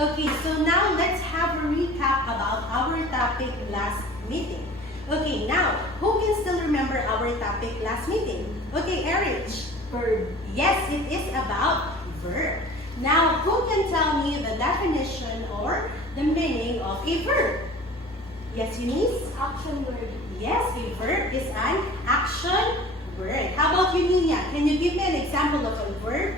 Okay, so now let's have a recap about our topic last meeting. Okay, now, who can still remember our topic last meeting? Okay, Erich. Verb. Yes, it is about verb. Now, who can tell me the definition or the meaning of a verb? Yes, Eunice? Action word. Yes, a verb is an action word. How about you, Nina? Can you give me an example of a verb?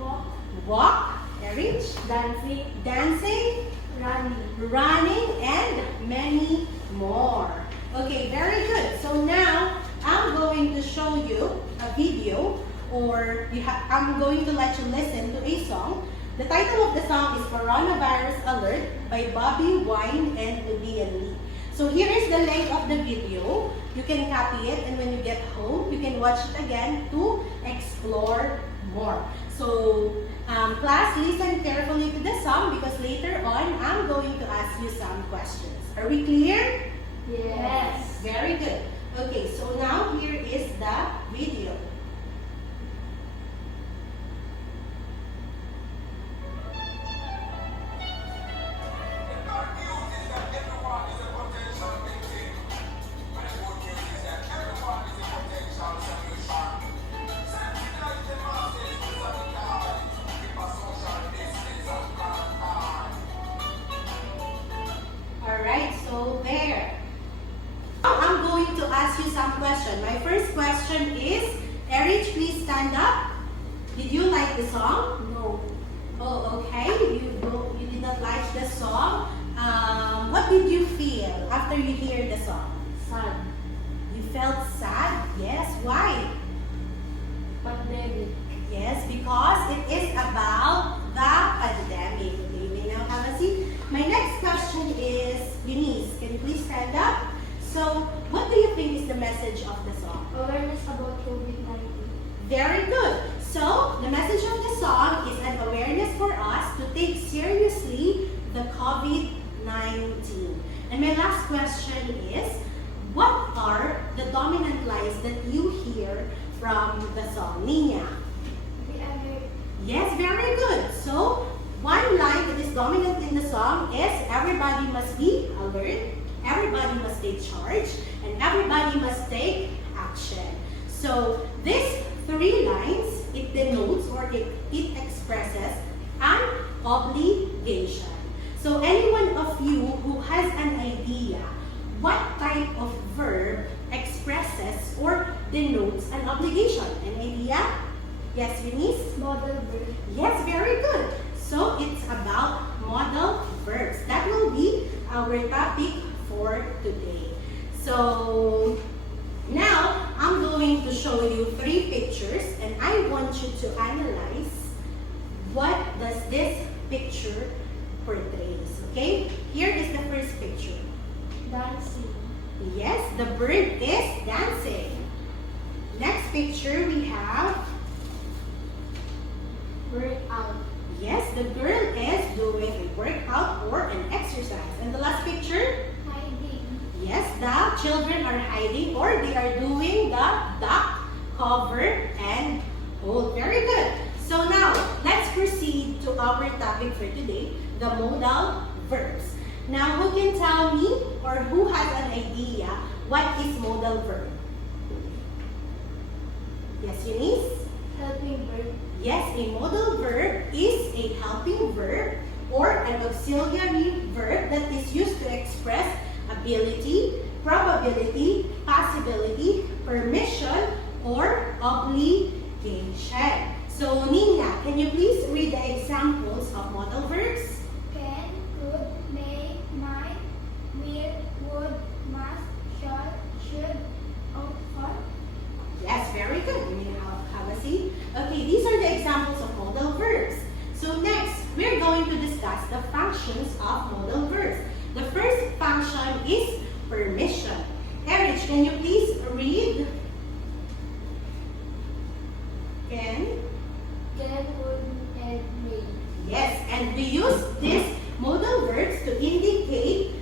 Walk. Walk, Erich? Dancing. Dancing, Running. running, and many more. Okay, very good. So now, I'm going to show you a video, or I'm going to let you listen to a song. The title of the song is Coronavirus Alert by Bobby Wine and Udian Lee. So here is the link of the video. You can copy it, and when you get home, you can watch it again to explore more. So class, listen carefully to the song because later on, I'm going to ask you some questions. Are we clear? Yes. Very good. Okay, so now here is the video. Alright, so there. Now I'm going to ask you some questions. My first question is, Erich, please stand up. Did you like the song? No. Oh, okay. You did not like the song. What did you feel after you hear the song? Sad. You felt sad? Yes. Why? Pandemic. Yes, because it is about the pandemic. Okay, you may now have a seat. My next question is, Eunice, can you please stand up? So, what do you think is the message of the song? Awareness about COVID-19. Very good. So, the message of the song is an awareness for us to take seriously the COVID-19. And my last question is, what are the dominant lines that you hear from the song? Nina? Be alert. Yes, very good. So, one line that is dominant in the song is everybody must be alert, everybody must take charge, and everybody must take action. So, these three lines, it denotes or it expresses an obligation. So, any one of you who has an idea what type of verb expresses or denotes an obligation? An idea? Yes, Eunice? Modal verb. Yes, very good. So, it's about modal verbs. That will be our topic for today. So, now, I'm going to show you three pictures and I want you to analyze what does this picture portrays. Okay? Here is the first picture. Dancing. Yes, the bird is dancing. Next picture we have, Workout. yes, the girl is doing a workout or an exercise. And the last picture, Hiding. yes, the children are hiding or they are doing the duck, cover, and hold. Very good. So now, let's proceed to our topic for today, the modal verbs. Now, who can tell me or who has an idea what is modal verb? Yes, Eunice? Helping verb. Yes, a modal verb is a helping verb or an auxiliary verb that is used to express ability, probability, possibility, permission, or obligation. So, Nina, can you please read the examples of modal verbs? Can, could, may, might, will, would, must, shall, should, ought, for. Yes, very good. You may have a seat. Okay, these are the examples of modal verbs. So next, we're going to discuss the functions of modal verbs. The first function is permission. Erich, can you please read? Can, Would, and may. yes, and we use these modal verbs to indicate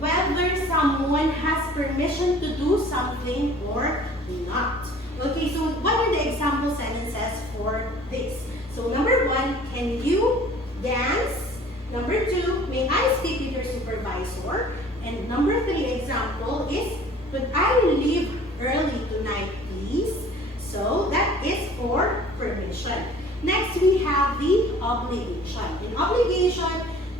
whether someone has permission to do something or not. Okay, so what are the example sentences for this? So number one, can you dance? Number And number 3 example is, could I leave early tonight, please? So that is for permission. Next, we have the obligation. In obligation,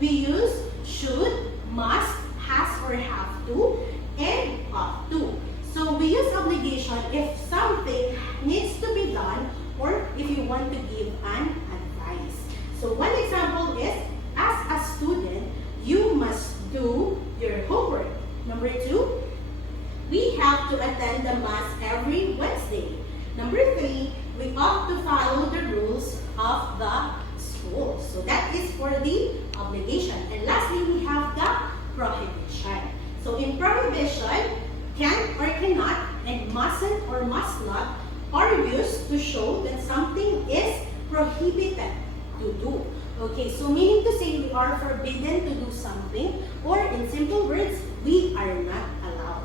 we use should, must, has or have to, and ought to. So we use obligation if something needs to be done or if you want to give an advice. So one example is, as a student, you must do your homework. Number 2, we have to attend the mass every Wednesday. Number 3, we ought to follow the rules of the school. So that is for the obligation. And lastly, we have the prohibition. So in prohibition, can or cannot and mustn't or must not are used to show that something is prohibited to do. Okay, so meaning to say we are forbidden to do something, or in simple words, we are not allowed.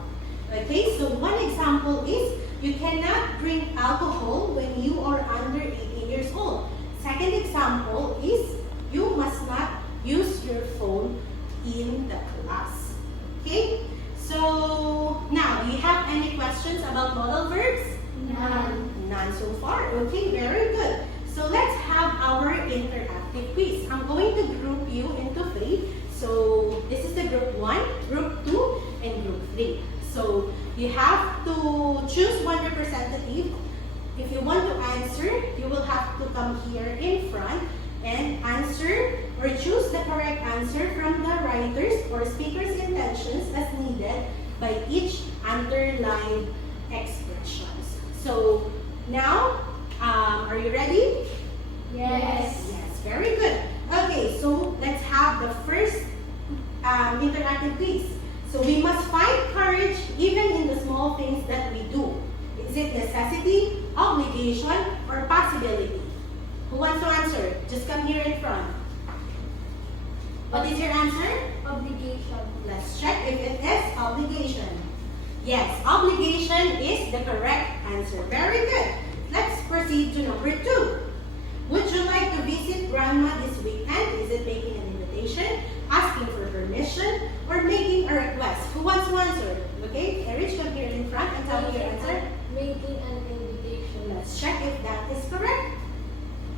Okay, so one example is, you cannot drink alcohol when you are under 18 years old. Second example is, you must not use your phone in the class. Okay, so now, do you have any questions about modal verbs? None. None so far. Okay, very good. So let's have our interactive quiz. I'm going to group you into 3. So this is the group 1, group 2, and group 3. So you have to choose one representative. If you want to answer, you will have to come here in front and answer or choose the correct answer from the writer's or speaker's intentions as needed by each underlined expressions. So now, are you ready? Yes. Yes, very good. Okay, so let's have the first interactive quiz. So we must find courage even in the small things that we do. Is it necessity, obligation, or possibility? Who wants to answer? Just come here in front. What is your answer? Obligation. Let's check if it is obligation. Yes, obligation is the correct answer. Very good. Let's proceed to number 2. Would you like to visit grandma this weekend? Is it making an invitation, asking for permission, or making a request? Who wants to answer? Okay, Erich, come here in front and tell me your answer. Making an invitation. Let's check if that is correct.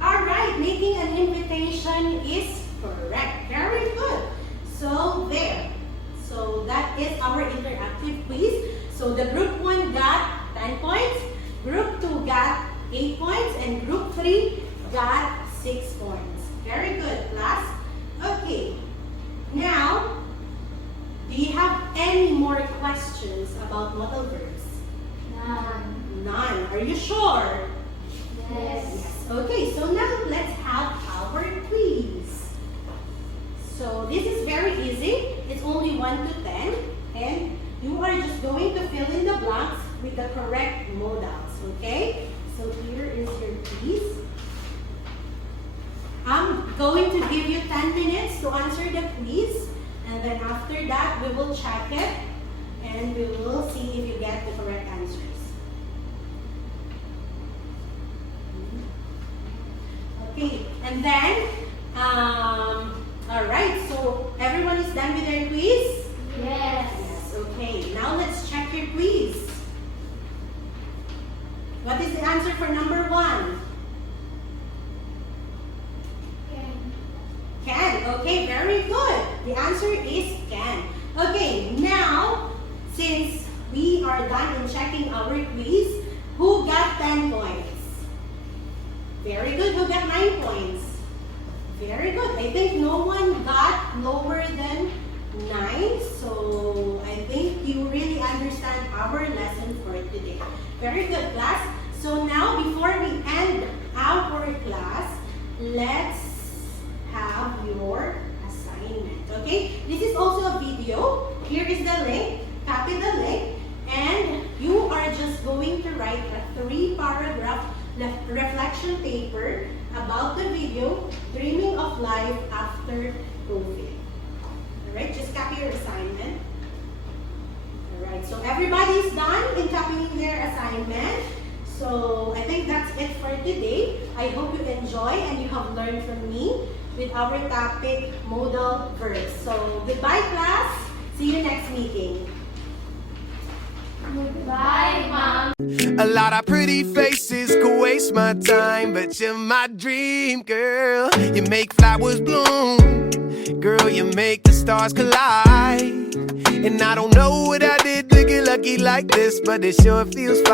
Alright, making an invitation is correct. Very good. So there. So that is our interactive quiz. So the group 1 got 10 points, group 2 got 8 points, and group 3 got 6 points. Very good, class. Okay. Now, do you have any more questions about modal verbs? None. None. Are you sure? Yes. Okay, so now let's have our quiz. So this is very easy. It's only 1 to 10. And you are just going to fill in the blanks with the correct modals. Okay? So here is your quiz. I'm going to give you 10 minutes to answer the quiz. And then after that, we will check it. And we will see if you get the correct answers. Okay, and then, alright, so everyone is done with their quiz? Yes. Yes, okay. Now let's check your quiz. What is the answer for number 1? Can. Okay, very good. The answer is can. Okay, now, since we are done in checking our quiz, who got 10 points? Very good. Who got 9 points? Very good. I think no one got lower than 9. So I think you really understand our lesson for today. Very good, class. So now, before we end our class, let's have your assignment. Okay? This is also a video. Here is the link. Copy the link. And you are just going to write a 3-paragraph reflection paper about the video, Dreaming of Life After COVID. Alright, just copy your assignment. Alright, so everybody's done in copying their assignment. So I think that's it for today. I hope you enjoy and you have learned from me with our topic, modal verbs. So goodbye, class. See you next meeting. Bye, Mom. A lot of pretty faces could waste my time, but you're my dream girl. You make flowers bloom, girl, you make the stars collide. And I don't know what I did to get lucky like this, but it sure feels fine.